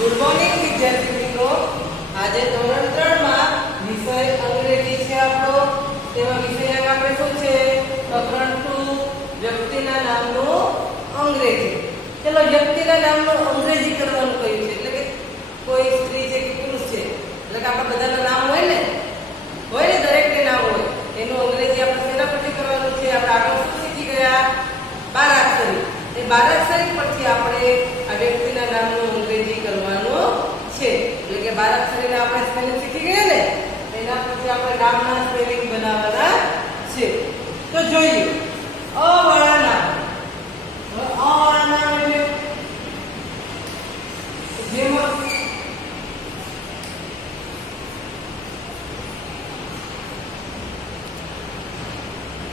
Good morning વિદ્યાર્થી મિત્રો. આજે ધોરણ 3 માં વિષય અંગ્રેજી છે આપણો. તેમાં વિષય આપણે શું છે? પ્રકરણ 2 વ્યક્તિના નામનું અંગ્રેજી. ચલો વ્યક્તિના નામનું અંગ્રેજી કરવાનું કહ્યું છે. એટલે કે કોઈ સ્ત્રી છે કે પુરુષ છે, એટલે કે આપણા બધાના નામ હોય ને દરેકને નામ હોય. એનું અંગ્રેજી આપણે શેના પરથી કરવાનું છે? આપણે આગળ શું શીખી ગયા? બારાક્ષરી. એ બારાક્ષરી પરથી આપણે આ વ્યક્તિના નામનું અંગ્રેજી કરવાનું છે. એટલે કે બારાક્ષરીના આપણે સ્પેલિંગ શીખી ગયા ને, એના પછી આપણે નામના સ્પેલિંગ બનાવવાના છે. તો જોઈએ અ વાળા નામ. અ વાળા નામ એટલે જેમાં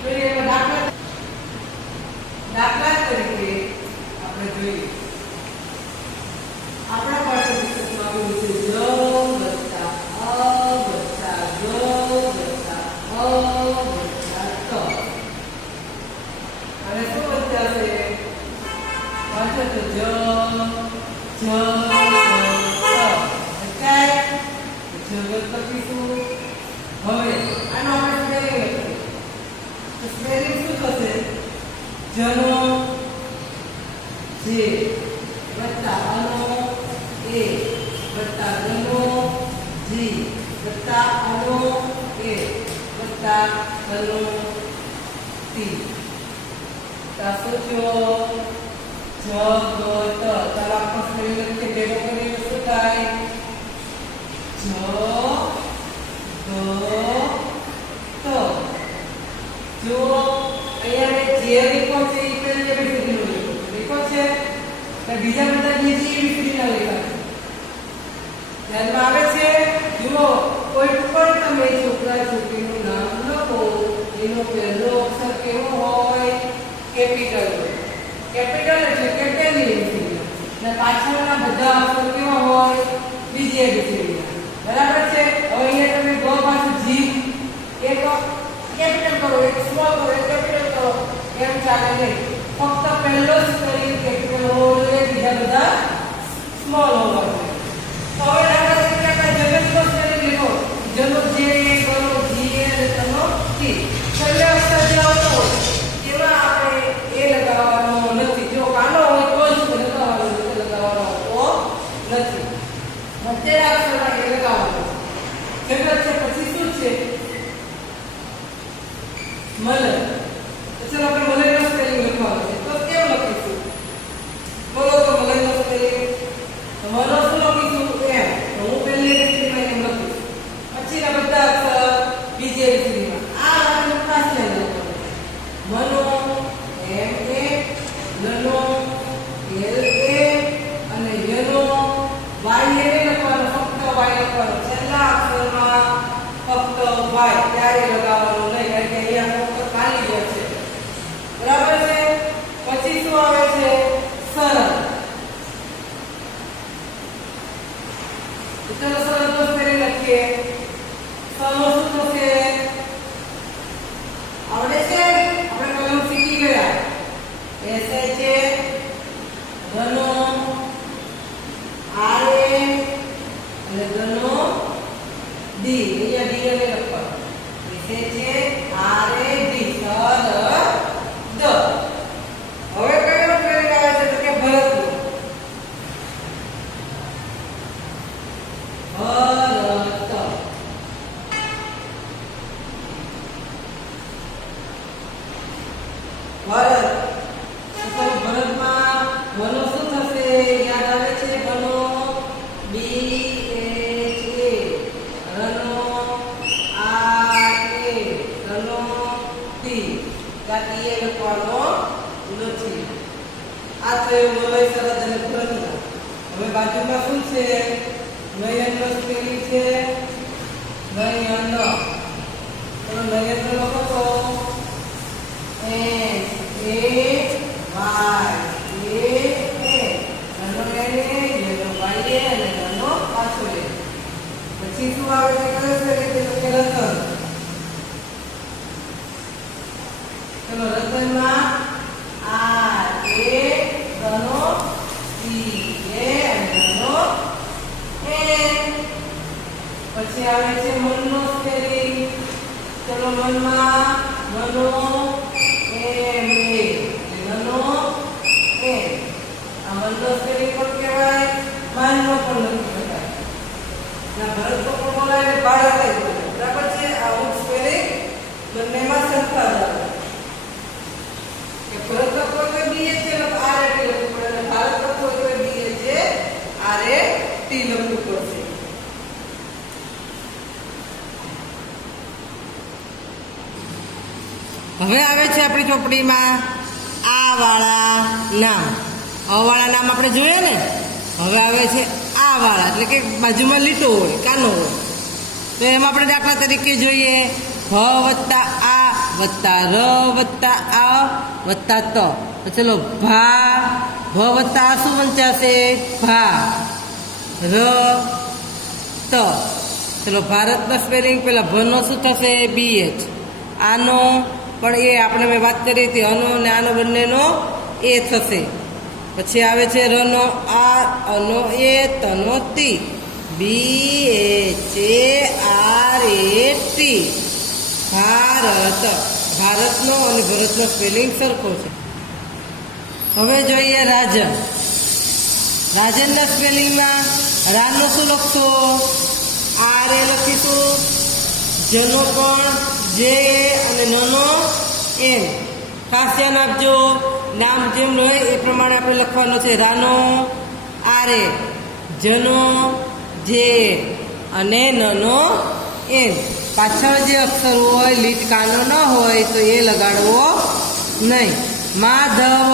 જોઈએ દાખલા તરીકે આપણે જોઈએ આપણા પાઠ્યપુસ્તકમાં આવેલું છે જ વત્તા અ વત્તા ગ વત્તા અ વત્તા ત. અને શું વચ્ચા છે? પાછળ તો જ જગત લખીશું. હવે આનો આપણે સ્પેલિંગ લખીશું. સ્પેલિંગ શું થશે? જનો જે વત્તા અનો એ વત્તા ગનો જી વત્તા અનો એ વત્તા ગનો તી. તાસોચો જગત. ચાલો આપણે સ્પેલિંગ લખીએ. ભેગો કરીને શું થાય? જ ગ ત. જો અહીંયા જે લીખો છે એ પેલી એબીસીડી નો લીખો છે, અને બીજા બધા જે એબીસીડી ના લેખા છે. ધ્યાનમાં આવે છે? જુઓ, કોઈ પણ તમે છોકરા છોકરીનું નામ લખો, એનો પહેલો અક્ષર કેવો હોય? કેપિટલ હોય. કેપિટલ એટલે કે પહેલી એબીસીડી, અને પાછળના બધા અક્ષર કેવા હોય? બીજી એબીસીડી. બરાબર છે? હવે અહીંયા તમે ગ પાછું જી એક કેપિટલ કરો, એક સ્મોલ કરો, એક કેપિટલ કરો, એમ ચાલે નહીં. ફક્ત પહેલો જ સ્પેલિંગ કેપિટલ હોવો જોઈએ, બીજા બધા સ્મોલ હોવા જોઈએ. તો હવે દાખલા તરીકે આપણે જગતનો સ્પેલિંગ લીધો. જનો જે, ગનો જી અને તનો ટી. છેલ્લે અક્ષર જે આવતો હોય એમાં આપણે એ લગાવવાનો નથી. જો કાનો હોય તો જ લગાવવાનો, લગાવવાનો હોતો નથી. વચ્ચેના અક્ષરમાં એ લગાવવાનો છે. જગત છે પછી શું છે? મલય. ચલો આપણે મલયનો સ્પેલિંગ લખવાનો છે. તો કેમ લખીશું? બોલો તો મલયનો સ્પેલિંગ. તો મનો શું લખીશું? એમ. તો હું પહેલી એબીસીડીમાં એમ લખીશ. પછીના બધા અક્ષર બીજી એબીસીડીમાં. આ આપણે ખાસ ધ્યાન રાખવાનું. મનો એમ એ, લનો એલ એ, અને યનો વાય એ લખવાનો. ફક્ત વાય લખવાનો. છેલ્લા અક્ષરમાં ફક્ત વાય. ત્યારે લગાવવાનું નહીં, કારણ કે અહીંયા ફક્ત ખાલી જ છે. બરાબર છે? પછી શું આવે છે? સરળ. ચલો સરળ તો સ્પેલિંગ લખીએ. સરળ શું થશે? આવડે છે? આપણે કલમ શીખી ગયા. એસ એચ એ ધનો આર એ અને ધનો ડી. અહીંયા ડી અને લખવાનું. S H A R A D. સરળ દ. હવે કયો સ્પેલિંગ આવે છે? તો કે ભરતનો. ભરત. ભરત. તો ભરતમાં વનો શું થશે? યાદ આવે છે? વનો બી એચ એ, રનો આર એ, રનો ટી. જાતિ એ લખવાનો નથી. આ થયું મલય, સરળ અને ભરતના. હવે બાજુમાં શું છે? નયનનો સ્પેલિંગ છે નયન. તો નયન લખો તો એસ એ વાય એ એ. નનો એને, યનો વાય એ, અને નનો પાછો એ. પછી શું આવે છે? કયો સ્પેલિંગ? તો કે રતન. ચલો રતનમાં આર એ, ધનો ટી એ, અને ધનો અક્ષરમાં નનો એમ એ નનો એમ આ મનનો સ્પેલિંગ પણ કહેવાય માનનો પણ લખી શકાય ના ભરતનો પણ બોલાય ને ભારતે બોલાય બરાબર છે આ અમુક સ્પેલિંગ બંનેમાં સરખા જ આવે કે ભરત લખો તો બી એ છે આર એ ટી લખવું પડે અને ભારત લખો તો બી એ છે આર એ ટી લખવું પડશે હવે આવે છે આપણી ચોપડીમાં આ વાળા નામ વાળા નામ આપણે જોઈએ ને હવે આવે છે આ વાળા એટલે કે બાજુમાં લીટો હોય કાનો હોય તો એમાં આપણે દાખલા તરીકે જોઈએ ભ વત્તા આ વત્તા ર વત્તા આ વત્તા ત તો ચલો ભા ભ વત્તા આ શું વંચાશે ભા ર ત ચલો ભારતનો સ્પેલિંગ પેલા ભનો શું થશે બી એચ આનો પણ એ આપણે મેં વાત કરી હતી અનો ને આનો બંનેનો એ થશે પછી આવે છે રનો આ અનો એ તનો T B H A R A T Bharat ભારતનો અને ભરતનો સ્પેલિંગ સરખો છે હવે જોઈએ રાજન રાજનના સ્પેલિંગમાં રાનો શું લખશો આર એ લખીશું જનો પણ જે અને નનો એમ ખાસ ધ્યાન આપજો નામ જેમ હોય એ પ્રમાણે આપણે લખવાનો છે રાનો આરે જનો જે અને નનો એમ પાછળ જે અક્ષર હોય લીટ કાનો ન હોય તો એ લગાડવો નહીં માધવ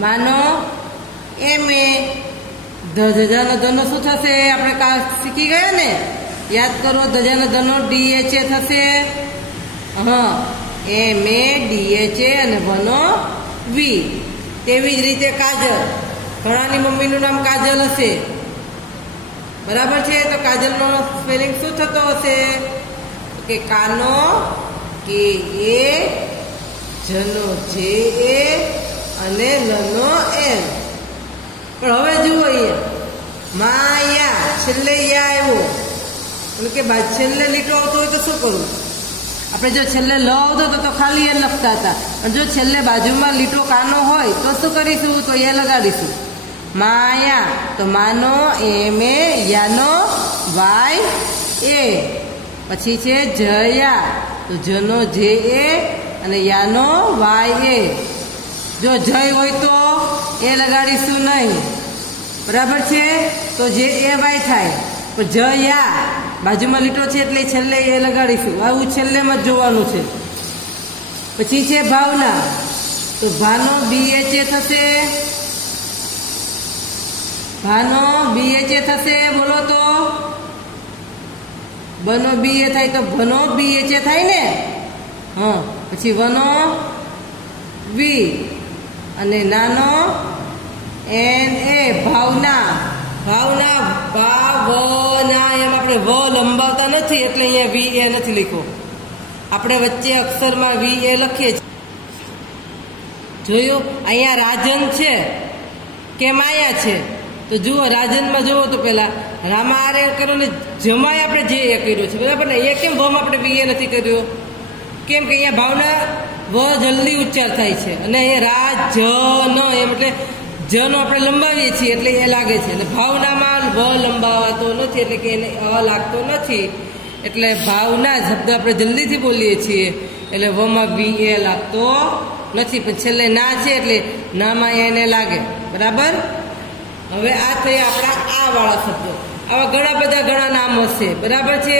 માનો એમ એ ધજાનો ધનો શું થશે આપણે શીખી ગયા ને યાદ કરો ધજાનો ધનો ડી એચ એ થશે હા એમ એ ડી એચ એ અને વનો વી તેવી જ રીતે કાજલ ઘણાની મમ્મીનું નામ કાજલ હશે બરાબર છે તો કાજલનો સ્પેલિંગ શું થતો હશે કે કાનો કે એ જનો જે એ અને લનો એમ પણ હવે જુઓ અહીંયા માયા છેલ્લે યા આવ્યો એટલે કે છેલ્લે લીટો આવતો હોય તો શું કરવું આપણે જો છેલ્લે લ આવતો તો ખાલી એ લખતા હતા અને જો છેલ્લે બાજુમાં લીટો કાનો હોય તો શું કરીશું તો એ લગાડીશું માયા તો માનો એમ એ યાનો વાય એ પછી છે જયા તો જનો જે એ અને યાનો વાય એ જો જય હોય તો એ લગાડીશું નહીં બરાબર છે તો જે એ વાય થાય પણ જયા બાજુમાં લીટો છે એટલે છેલ્લે એ લગાડીશું આવું છેલ્લેમાં જ જોવાનું છે પછી છે ભાવના તો ભાનો બી એચ એ થશે ભાનો બી એચ એ થશે બોલો તો બનો બી એ થાય તો ભનો બી એચ એ થાય ને હા પછી વનો વી અને નાનો એન એ ભાવના ભાવના ભાવના એમ આપણે વ લંબાવતા નથી એટલે અહીંયા વી એ નથી લખ્યો આપણે વચ્ચે અક્ષરમાં વી એ લખીએ છીએ જોયું અહીંયા રાજન છે કે માયા છે તો જુઓ રાજનમાં જુઓ તો પેલા રામા આરે કરો ને જમાય આપણે જે એ કર્યો છે બરાબર ને એ કેમ ભમ આપણે વી એ નથી કર્યો કેમ કે અહીંયા ભાવના વ જલ્દી ઉચ્ચાર થાય છે અને અહીંયા રાજ ન એમ એટલે જનો આપણે લંબાવીએ છીએ એટલે એ લાગે છે એટલે ભાવનામાં વ લંબાવાતો નથી એટલે કે એને અ લાગતો નથી એટલે ભાવના શબ્દ આપણે જલ્દીથી બોલીએ છીએ એટલે વમાં વી એ લાગતો નથી પણ છેલ્લે ના છે એટલે નામાં એને લાગે બરાબર હવે આ થઈ આપણા આ વાળા શબ્દો આવા ઘણા નામ હશે બરાબર છે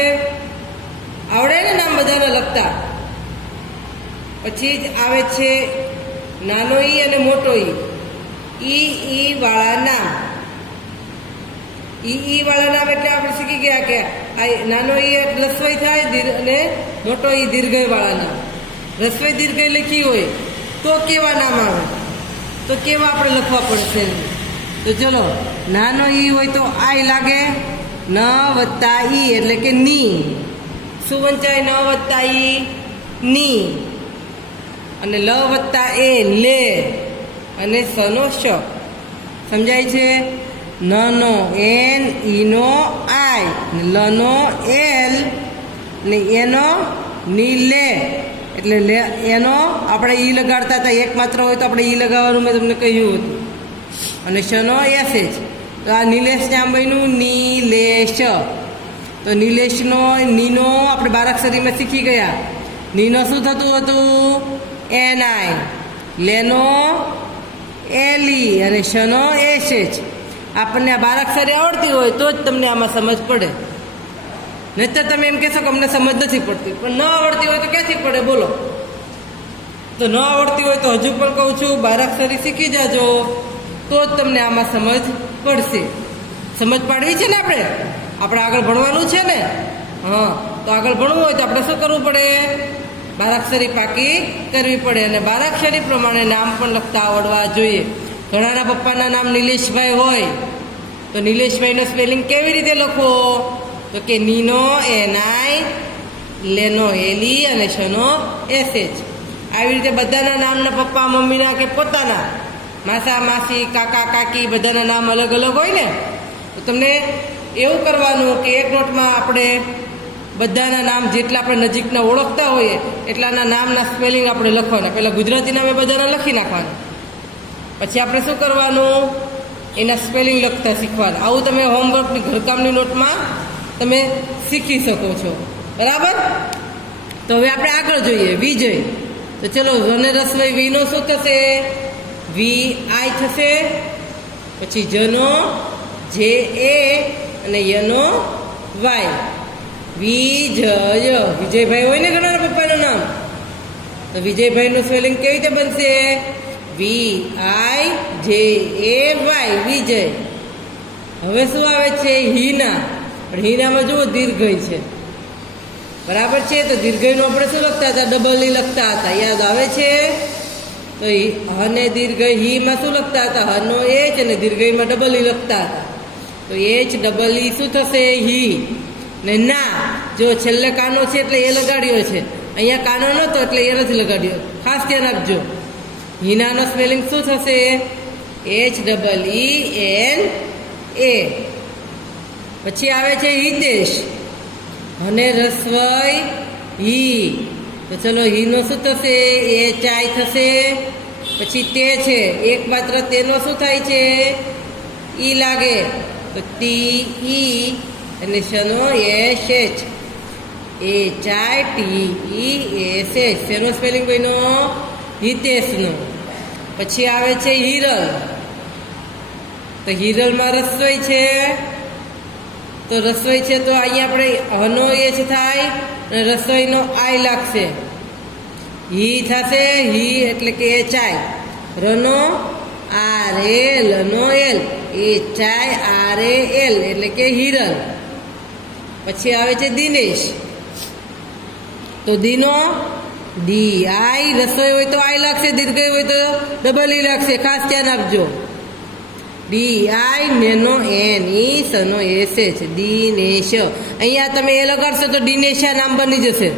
આવડે ને નામ બધાને લખતા પછી જ આવે છે નાનો ઈ અને મોટો ઈ વાળા નામ ઈ વાળા નામ એટલે આપણે શીખી ગયા કે આ નાનો ઈ રસવઈ થાય અને મોટો ઈ દીર્ઘય વાળા નામ રસવઈ દીર્ઘય લખી હોય તો કેવા નામ આવે તો કેવા આપણે લખવા પડશે તો ચલો નાનો ઈ હોય તો આઈ લાગે ન વત્તા ઈ એટલે કે ની શું વંચાય ન વત્તા ઈ ની અને લ વત્તા એ લે અને સનો શ સમજાય છે નનો એન ઈનો આઈ લનો એલ ને એનો નીલે એટલે એનો આપણે ઈ લગાડતા હતા, એક માત્ર હોય તો આપણે ઈ લગાવવાનું મેં તમને કહ્યું હતું. અને શનો એસ જ. તો આ નિલેશ નામ બન્યું નીલેશ. તો નિલેશનો નીનો આપણે બારાક્ષરીમાં શીખી ગયા. નીનો શું થતું હતું? NI. લેનો એલી અને શનો એસ જ. આપણને આ બારાક્ષરી આવડતી હોય તો જ તમને આમાં સમજ પડે. નહીંતર તમે એમ કહેશો કે અમને સમજ નથી પડતી. પણ ન આવડતી હોય તો ક્યાંથી પડે બોલો? તો ન આવડતી હોય તો હજુ પણ કહું છું, બારાક્ષરી શીખી જાજો તો જ તમને આમાં સમજ પડશે. સમજ પાડવી છે ને આપણે આગળ ભણવાનું છે ને. હા, તો આગળ ભણવું હોય તો આપણે શું કરવું પડે? બારાક્ષરી પાકી કરવી પડે. અને બારાક્ષરી પ્રમાણે નામ પણ લખતા આવડવા જોઈએ. ઘણાના પપ્પાના નામ નિલેશભાઈ હોય તો નિલેશભાઈનો સ્પેલિંગ કેવી રીતે લખવો? તો કે નીનો NI, લેનો એલી અને શનો SH. આવી રીતે બધાના નામના પપ્પા મમ્મીના કે પોતાના, માસા માસી, કાકા કાકી બધાના નામ અલગ અલગ હોય ને. તો તમને એવું કરવાનું કે એક નોટમાં આપણે બધાના નામ જેટલા આપણે નજીકના ઓળખતા હોઈએ એટલાના નામના સ્પેલિંગ આપણે લખવાના. પહેલાં ગુજરાતી નામે બધાના લખી નાખવાના. પછી આપણે શું કરવાનું? એના સ્પેલિંગ લખતા શીખવાના. આવું તમે હોમવર્કની ઘરકામની નોટમાં તમે શીખી શકો છો. બરાબર? તો હવે આપણે આગળ જોઈએ. વિજય. તો ચલો, વને રસવઈ વીનો શું થશે? VI થશે. પછી જનો JA અને યનો Y. વિજય. વિજયભાઈ હોય ને ઘણાના પપ્પાનું નામ. તો વિજયભાઈનું સ્પેલિંગ કેવી રીતે બનશે? VIJAY. વિજય. હવે શું આવે છે? હિના. પણ હિનામાં જુઓ દીર્ઘય છે. બરાબર છે? તો દીર્ઘયનું આપણે શું લખતા હતા? ડબલ ઈ લખતા હતા. યાદ આવે છે? તો હને દીર્ઘય હીમાં શું લખતા હતા? હનો એચ અને દીર્ઘયમાં ડબલ ઈ લખતા હતા. તો એચ ડબલ ઈ શું થશે? હી. ને ના, જો છેલ્લે કાનો છે એટલે એ લગાડ્યો છે. અહીંયા કાનો નહોતો એટલે એ નથી લગાડ્યો. ખાસ ધ્યાન આપજો. હિનાનો સ્પેલિંગ શું થશે? HEENA. પછી આવે છે હિતેશ. અને રસવઈ હી. તો ચલો, હીનો શું થશે? HI થશે. પછી તે છે, એક માત્ર તેનો શું થાય છે? ઈ લાગે તો TE અને શનો SH. HITESH. શેનો સ્પેલિંગ કોઈનો? હિતેશનો. પછી આવે છે હિરલ. તો હિરલમાં રસોઈ છે. તો રસોઈ છે તો અહીંયા આપણે હનો એચ થાય અને રસોઈનો આઈ લાગશે. હી થશે. હી એટલે કે HI. રનો RL નો L. HIRAL એટલે કે હિરલ. પછી આવે છે દિનેશ. તો દીનો DI. રસોઈ હોય તો આઈ લાગશે, દીર્ઘય હોય તો ડબલ ઈ લાગશે. ખાસ ધ્યાન આપજો. DI nano NE સનો SH. Dinesh. અહીંયા તમે એ લગાડશો તો દિનેશા નામ બની જશે.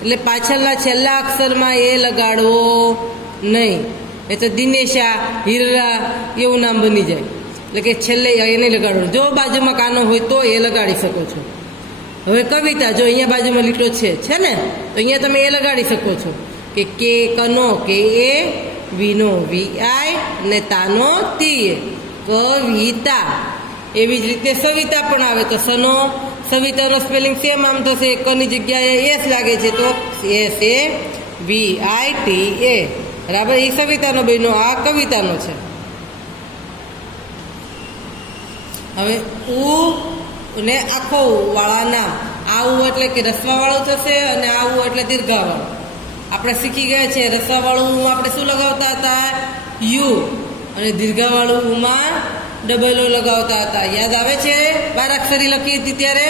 એટલે પાછળના છેલ્લા અક્ષરમાં એ લગાડવો નહીં. એ તો દિનેશા, હિરલા એવું નામ બની જાય. એટલે કે છેલ્લે એ નહીં લગાડવાનું. જો બાજુમાં કાનો હોય તો એ લગાડી શકો છો. હવે કવિતા. જો અહીંયા બાજુમાં લીટો છે ને, તો અહીંયા તમે એ લગાડી શકો છો કે કનો KA, વીનો VI અને તાનો TA. કવિતા. એવી જ રીતે સવિતા પણ આવે. તો સનો સવિતાનો સ્પેલિંગ સેમ આમ થશે. કની જગ્યાએ S લાગે છે તો SAVITA. બરાબર? એ સવિતાનો બન્યો, આ કવિતાનો છે. હવે ઉ ને આખો વાળા નામ. આવું એટલે કે રસવાવાળું થશે અને આવું એટલે દીર્ઘાવાળું. આપણે શીખી ગયા છે રસવાવાળું આપણે શું લગાવતા હતા? યુ. અને દીર્ઘાવાળું ઉમાં ડબલ ઓ લગાવતા હતા. યાદ આવે છે? બારાક્ષરી લખી હતી ત્યારે.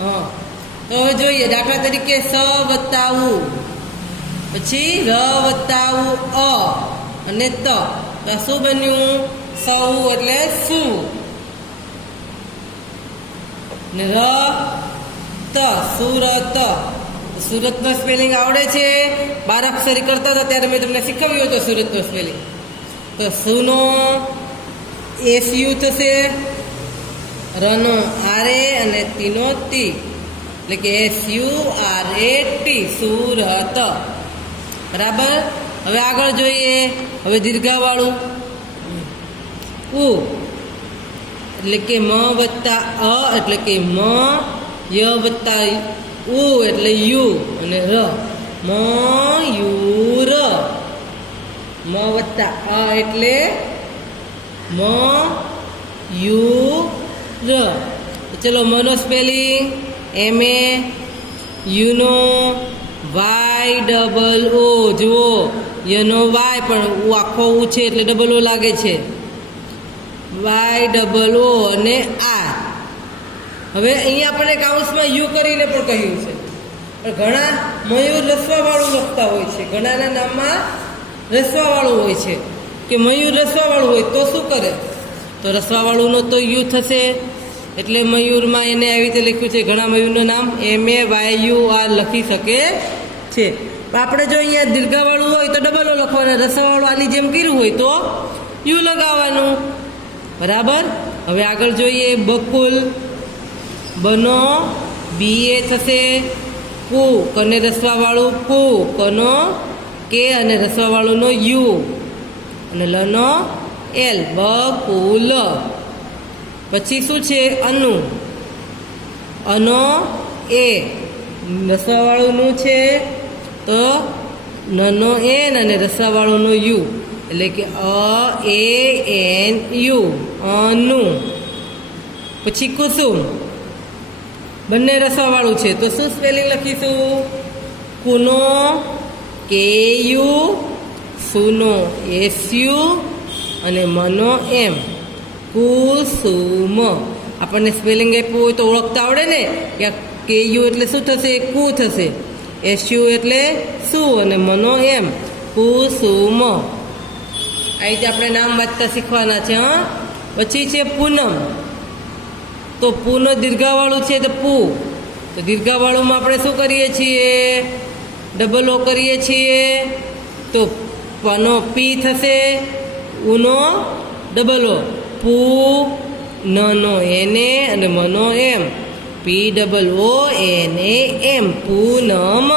હા, તો હવે જોઈએ. દાખલા તરીકે સ વત્તા ઉ, પછી ર વત્તા ઉ અ અને ત. તો શું બન્યું? સૌ એટલે શું. ને ર ત, સુરત. સુરતનો સ્પેલિંગ આવડે છે? બારાક્ષરી કરતા હતા ત્યારે મેં તમને શીખવ્યું હતું સુરતનો સ્પેલિંગ. તો સુનો SU થશે, રનો RA અને તીનો તી. એટલે કે SURAT સુરત. બરાબર. હવે આગળ જોઈએ. હવે દીર્ઘાવાળું ઉ એટલે કે મ વત્તા અ એટલે કે મ, ય વત્તા ઉ એટલે યુ અને ર મયુર. મ વત્તા અ એટલે મ યુ ર. ચલો મનો સ્પેલિંગ MA યુનો YOO. જુઓ યનો વાય પણ આખો ઉ છે એટલે ડબલ ઓ લાગે છે. YOO અને આ. હવે અહીંયા આપણે કાઉન્સમાં યુ કરીને પણ કહ્યું છે, પણ ઘણા મયુર રસવાવાળું લખતા હોય છે. ઘણાના નામમાં રસવાવાળું હોય છે કે મયુર રસવાવાળું હોય તો શું કરે, તો રસવાવાળુંનો તો યુ થશે. એટલે મયુરમાં એને આવી રીતે લખ્યું છે. ઘણા મયુરનું નામ MAYUR લખી શકે છે. પણ આપણે જો અહીંયા દીર્ઘાવાળું હોય તો ડબલ ઓ લખવાનું, રસવાવાળું આની જેમ કર્યું હોય તો યુ લગાવવાનું. બરાબર. હવે આગળ જોઈએ. બકુલ બનો BA થશે. કુ કને રસવાવાળું કુ, કનો કે અને રસવાવાળુંનો યુ અને લનો એલ બકુલ. પછી શું છે અનુ, અનો એ રસવાવાળુંનું છે તો નનો એન અને રસવાવાળુંનો યુ એટલે કે ANU અનુ. પછી કુસુમ બંને રસવાવાળું છે તો શું સ્પેલિંગ લખીશું? કુનો KU, સુનો SU અને મનો M કુસુમ. આપણને સ્પેલિંગ આપ્યું હોય તો ઓળખતા આવડે ને કે KU એટલે શું થશે? કુ થશે. SU એટલે શું અને મનો M કુસુમ. આ રીતે આપણે નામ વાંચતા શીખવાના છે. હા. પછી છે પૂનમ. તો પૂનો દીર્ઘાવાળું છે તો પૂ. તો દીર્ઘાવાળુંમાં આપણે શું કરીએ છીએ? ડબલ ઓ કરીએ છીએ. તો પનો પી થશે, ઉનો ડબલ ઓ પૂ, નનો એને અને મનો એમ POONAM પૂનમ.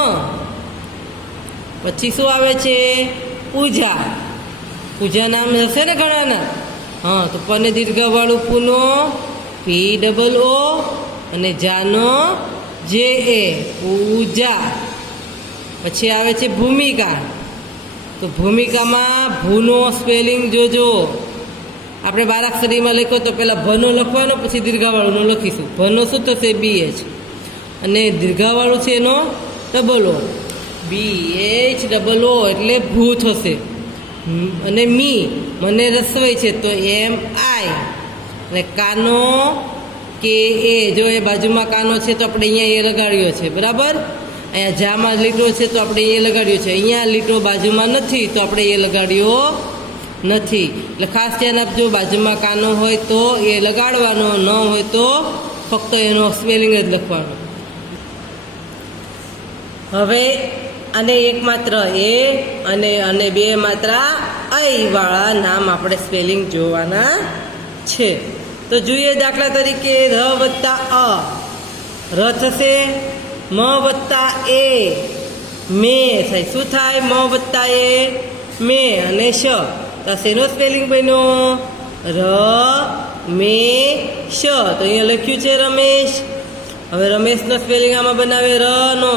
પછી શું આવે છે? પૂજા. પૂજા નામ હશે ને ઘણાના. હા. તો પને દીર્ઘાવાળું પૂનો POO અને જાનો JA પૂજા. પછી આવે છે ભૂમિકા. તો ભૂમિકામાં ભૂનો સ્પેલિંગ જોજો. આપણે બારાક્ષરીમાં લખ્યો તો પહેલાં ભનો લખવાનો પછી દીર્ઘાવાળુંનો લખીશું. ભનો શું થશે? BH અને દીર્ઘાવાળું છે એનો ડબલ ઓ BHOO એટલે ભૂ થશે. અને મી મને રસવાઈ છે તો MI અને કાનો KA. જો એ બાજુમાં કાનો છે તો આપણે અહીંયા એ લગાડ્યો છે. બરાબર. અહીંયા જામાં લીટો છે તો આપણે એ લગાડ્યો છે. અહીંયા લીટો બાજુમાં નથી તો આપણે એ લગાડ્યો નથી. એટલે ખાસ ધ્યાન આપજો. બાજુમાં કાનો હોય તો એ લગાડવાનો, ન હોય તો ફક્ત એનો સ્પેલિંગ જ લખવાનો. હવે અને એક માત્ર એ અને બે માત્ર આઈ વાળા નામ આપણે સ્પેલિંગ જોવાના છે. તો જોઈએ દાખલા તરીકે ર વત્તા અ ર થશે. મ વત્તા એ મે થાય. શું થાય? મ વત્તા એ મે અને શ. તો શેનો સ્પેલિંગ બન્યો? રમેશ. તો અહીંયા લખ્યું છે રમેશ. હવે રમેશનો સ્પેલિંગ આમાં બનાવે. ર નો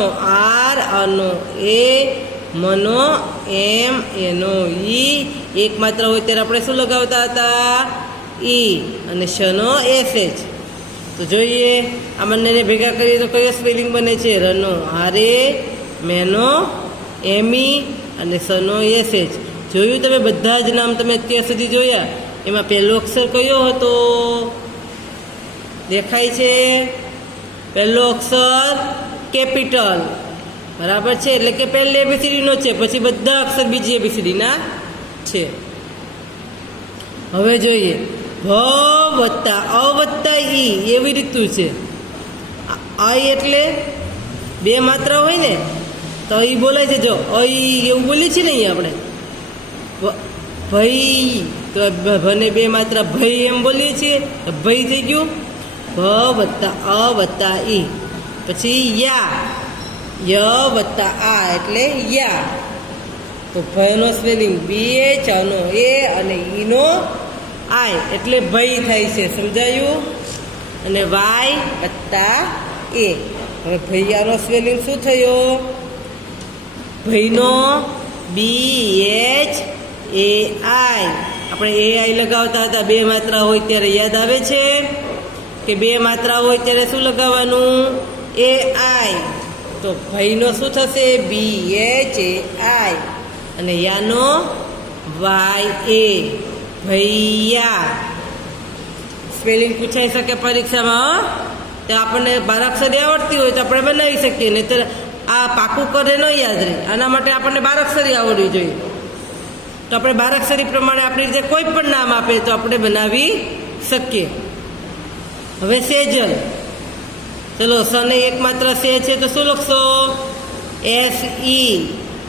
R અનો એ મનો એમ એનો ઈ. એક માત્ર હોય ત્યારે આપણે શું લગાવતા હતા? ઈ અને શનો SH. તો જોઈએ આ બંનેને ભેગા કરીએ તો કયો સ્પેલિંગ બને છે? રનો RA, મેનો ME અને સનો SH. જોયું તમે? બધા જ નામ તમે અત્યાર સુધી જોયા. એમાં પહેલો અક્ષર કયો હતો? દેખાય છે? પહેલો અક્ષર કેપિટલ. બરાબર છે. એટલે કે પહેલી ABCDનો છે. પછી બધા અક્ષર બીજી ABCDના છે. હવે જોઈએ ભ વત્તા અ વત્તા ઈ. એવી રીતનું છે. આઈ એટલે બે માત્રા હોય ને તો ઈ બોલાય છે. જો અઈ એવું બોલીએ છીએ ને અહીંયા આપણે ભઈ. તો ભને બે માત્રા ભઈ એમ બોલીએ છીએ. ભઈ થઈ ગયું. ભ વત્તા અ વત્તા ઈ. પછી યા, ય વત્તા આ એટલે યા. તો ભયનો સ્પેલિંગ BH, અનો એ અને ઈનો આય એટલે ભય થાય છે. સમજાયું? અને વાય વત્તા એ. હવે ભૈયાનો સ્પેલિંગ શું થયો? ભયનો BHAI. આપણે AI લગાવતા હતા, બે માત્રા હોય ત્યારે યાદ આવે છે કે બે માત્રા હોય ત્યારે શું લગાવવાનું? AI. તો ભયનો શું થશે? BHAI. અને યાનો YA, ભૈયા. સ્પેલિંગ પૂછાઈ શકે પરીક્ષામાં. તો આપણને બારાક્ષરી આવડતી હોય તો આપણે બનાવી શકીએ, નહીં તો આ પાકું કરે ન યાદ રહે. આના માટે આપણને બારાક્ષરી આવડવી જોઈએ. તો આપણે બારાક્ષરી પ્રમાણે આપણી રીતે કોઈ પણ નામ આપે તો આપણે બનાવી શકીએ. હવે સેજલ. ચલો, સને એક માત્ર સે છે તો શું લખશો? SE.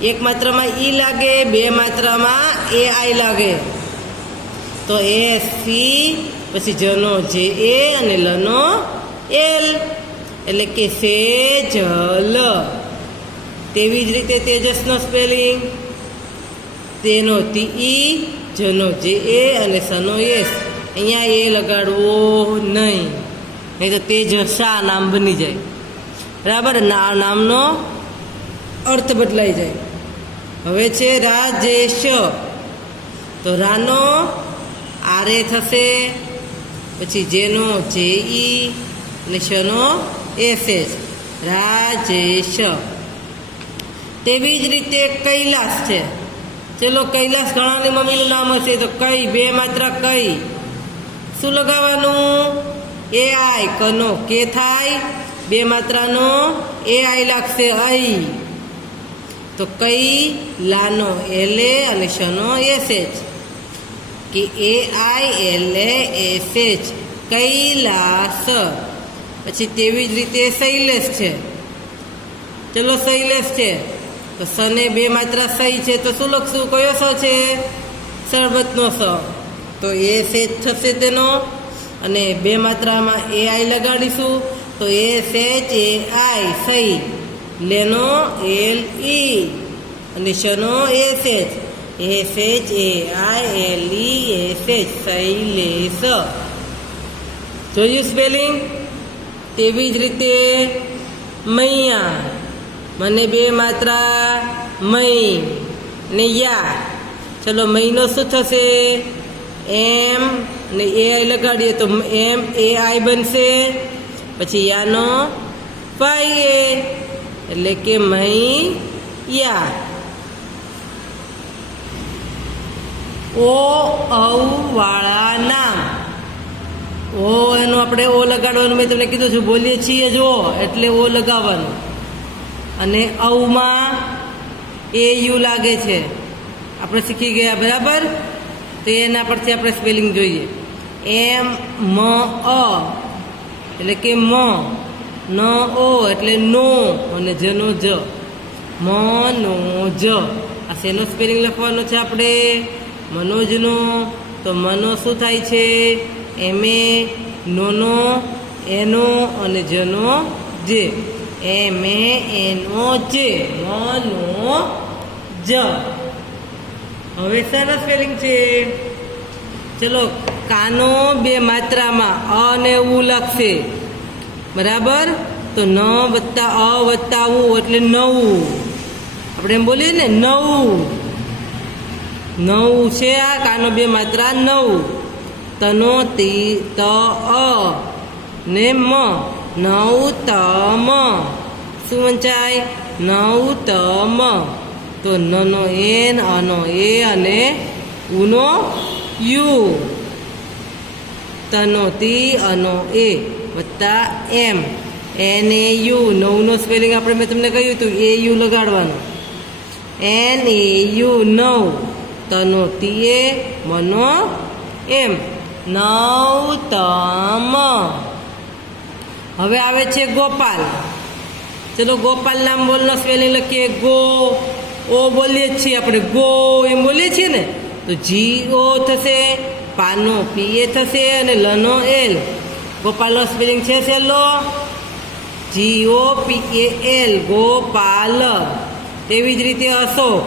એક માત્રામાં ઈ લાગે, બે માત્રામાં AI લાગે. તો SC, પછી જનો JA અને લનો L, એટલે કે સેજલ. તેવી જ રીતે તેજસનો સ્પેલિંગ, તેનો TE, જનો JA અને સનો S. અહીંયા એ લગાડવો નહીં, નહીં તો તેજસા નામ બની જાય. બરાબર? નામનો અર્થ બદલાઈ જાય. હવે છે રાજેશ. તો રાનો આરે થશે, પછી જેનો JE અને શનો SS, રાજેશ. તેવી જ રીતે કૈલાસ છે. ચલો, કૈલાસ ઘણાની મમ્મીનું નામ હશે તો કઈ, બે માત્રા કઈ. શું લગાવવાનું? AI. કનો કે થાય, બે માત્રાનો AI લાગશે, આઈ. તો કઈ, લાનો LA અને શનો SH, કે AILASH, કૈલાસ. પછી તેવી જ રીતે શૈલેષ છે. ચલો, શૈલેષ છે તો સને બે માત્રા સહી છે તો શું લખશું? કયો સ છે? શરબતનો સ. તો SH થશે તેનો, અને બે માત્રામાં AI લગાડીશું તો SHAI, સહી. લેનો LE અને શનો SH, SHAILESH, શૈલેષ. જોયું સ્પેલિંગ? તેવી જ રીતે મૈયા. મને બે માત્રા મઈ ને યા. ચલો, મહિનો શું થશે? M ને AI લગાડીએ તો MAI બનશે. પછી યાનો YA એટલે કે મૈયા. ઓ વાળા નામ. ઓ એનું આપણે ઓ લગાડવાનું મેં તમને કીધું છું, બોલીએ છીએ જો એટલે ઓ લગાવવાનું. અને ઔમાં AU લાગે છે, આપણે શીખી ગયા. બરાબર? તો એના પરથી આપણે સ્પેલિંગ જોઈએ. M એટલે કે મ, ન ઓ એટલે નો, અને જનો જ, મનોજ. આ શેનો સ્પેલિંગ લખવાનો છે આપણે? મનોજનો. તો મનો શું થાય છે? MA, નોનો, એનો અને જનો જે, MANOJ, મનોજ. હવે શાના સ્પેલિંગ છે? ચલો, કાનો બે માત્રામાં અ ને ઉ લાગશે. બરાબર? તો ન વત્તા અ વત્તા ઉ એટલે નવું. આપણે એમ બોલીએ ને, નવું. નવું છે આ કાનો બે માત્રા, નવ. તનો તી ત અ ને મ, નવ તમ. શું વંચાય? નવ તમ. તો નનો એન, અનો એ અને ઉનો યુ. તનો તી, અનો એ વત્તા એમ, NAU. નવનો સ્પેલિંગ આપણે મેં તમને કહ્યું હતું, AU લગાડવાનું. NAU, નવ. તનો તીએ, મનો એમ, નવતમ. હવે આવે છે ગોપાલ. ચલો, ગોપાલ નામ બોલનો સ્પેલિંગ લખીએ. ગો, ઓ બોલીએ છીએ આપણે, ગો એમ બોલીએ છીએ ને, તો GO થશે. પાનો PA થશે અને લનો L. ગોપાલનો સ્પેલિંગ છે સહેલો, GOPAL ગોપાલ. તેવી જ રીતે અશોક,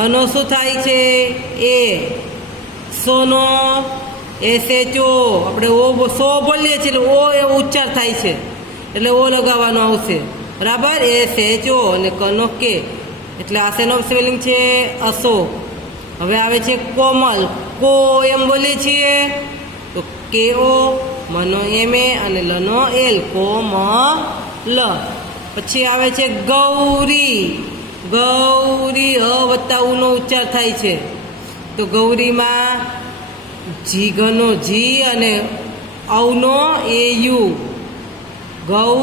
અનો શું થાય છે એ. સોનો SHO, આપણે સો બોલીએ છીએ એટલે ઓ એ ઉચ્ચાર થાય છે એટલે ઓ લગાવવાનો આવશે, બરાબર. SHO અને કનો કે, એટલે આ શેનો સ્પેલિંગ છે અશોક. હવે આવે છે કોમલ, કો એમ બોલીએ છીએ તો KO, મનો MA અને લનો L, કોમલ. પછી આવે છે ગૌરી, ગૌરી અ વત્તા ઉનો ઉચ્ચાર થાય છે તો ગૌરીમાં જી ઘનો જી અને ઔનો AU, ગૌ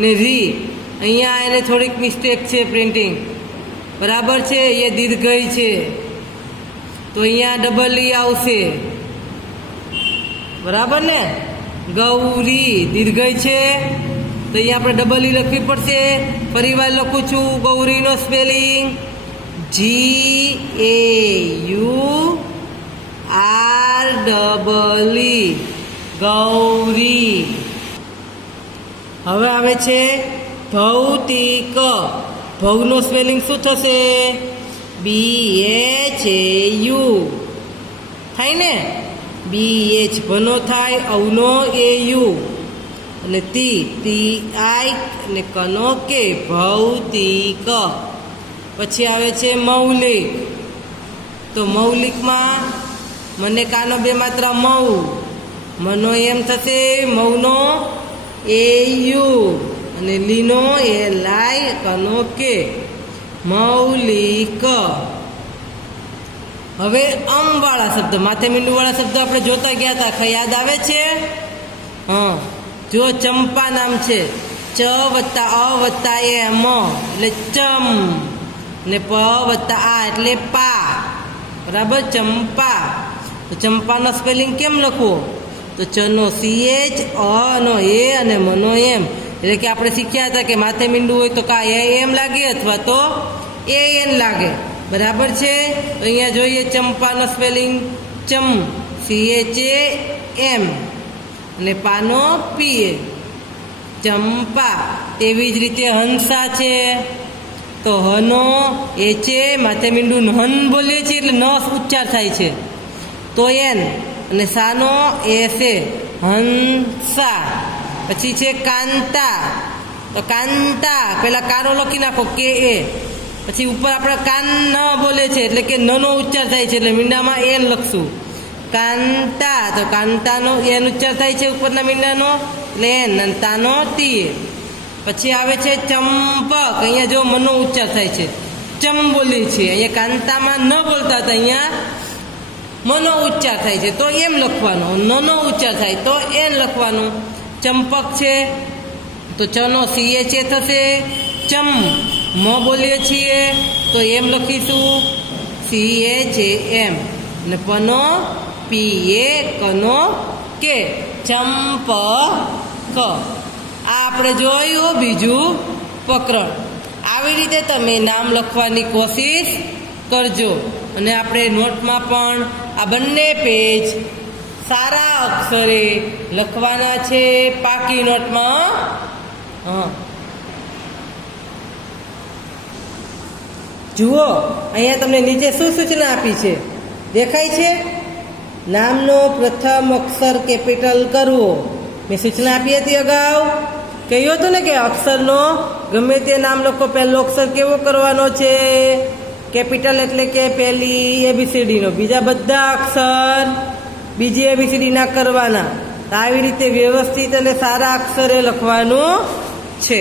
ને રી. અહીંયા એને થોડીક મિસ્ટેક છે પ્રિન્ટિંગ, બરાબર છે. એ દીર્ઘઈ છે તો અહીંયા ડબલ ઈ આવશે, બરાબર ને. ગૌરી દીર્ઘઈ છે તો અહીંયા આપણે ડબલ ઈ લખવી પડશે. ફરી વાર લખું છું ગૌરીનો સ્પેલિંગ GAUREE, ગૌરી. હવે આવે છે ભૌતિક. ભવનો સ્પેલિંગ શું થશે BHAU થાય ને, BH ભનો થાય, અવનો AU અને TI અને કનો કે, ભૌતિક. પછી આવે છે મૌલિક. તો મૌલિકમાં મને કાનો બે માત્રા મૌ, મનો એમ થશે, મૌનો AU અને લીનો LI, કનો કે, મૌલિક. હવે વાળા શબ્દ, માથે મીંડું વાળા શબ્દ આપણે જોતા ગયા હતા, યાદ આવે છે? હા, જો ચંપા નામ છે, ચ વત્તા અ વત્તા એ મ એટલે ચમ, ને પ વત્તા આ એટલે પા, બરાબર. ચંપા. તો ચંપાનો સ્પેલિંગ કેમ લખવો તો ચનો CH, અનો એ અને મનો એમ. એટલે કે આપણે શીખ્યા હતા કે માથે મીંડું હોય તો કા એમ લાગે અથવા તો AN લાગે, બરાબર છે. તો અહીંયા જોઈએ ચંપાનો સ્પેલિંગ ચમ, CHAM અને પાનો PA, ચંપા. તેવી જ રીતે હંસા છે તો હનો HA, માથે મીંડું હન બોલીએ છીએ એટલે ન ઉચ્ચાર થાય છે તો એન, અને સાનો SA, હંસા. પછી છે કાંતા. તો કાંતા પેલા કાનો લખી નાખો KA, પછી ઉપર આપણે કાન ન બોલે છે એટલે કે નનો ઉચ્ચાર થાય છે એટલે મીંડામાં એન લખશું, કાંતા. તો કાંતાનો એન ઉચ્ચાર થાય છે ઉપરના મીંડાનો એટલે એન, અને તાનો તી. પછી આવે છે ચંપક. અહીંયા જો મનો ઉચ્ચાર થાય છે, ચમ બોલીએ છીએ, અહીંયા કાંતામાં ન બોલતા હતા, અહીંયા મનો ઉચ્ચાર થાય છે તો એમ લખવાનો, નનો ઉચ્ચાર થાય તો એન લખવાનું. ચંપક છે તો ચનો CHA થશે, ચમ મ બોલીએ છીએ તો એમ લખીશું CHAM, ને પનો PA, કનો કે, ચંપક. આ આપણે જોયું બીજું પ્રકરણ. આવી રીતે તમે નામ લખવાની કોશિશ કરજો. અને આપણે નોટમાં પણ આ બંને પેજ સારા અક્ષરે લખવાના છે, પાકી નોટમાં. હા, જુઓ અહીંયા તમને નીચે શું સૂચના આપી છે દેખાય છે? નામનો પ્રથમ અક્ષર કેપિટલ કરવો. મેં સૂચના આપી હતી અગાઉ, કહ્યું હતું ને કે અક્ષરનો ગમે તે નામ લખો, પહેલો અક્ષર કેવો કરવાનો છે કેપિટલ, એટલે કે પહેલી ABCD નો, બીજા બધા અક્ષર બીજી ABCD ના કરવાના. આવી રીતે વ્યવસ્થિત અને સારા અક્ષરે લખવાનું છે.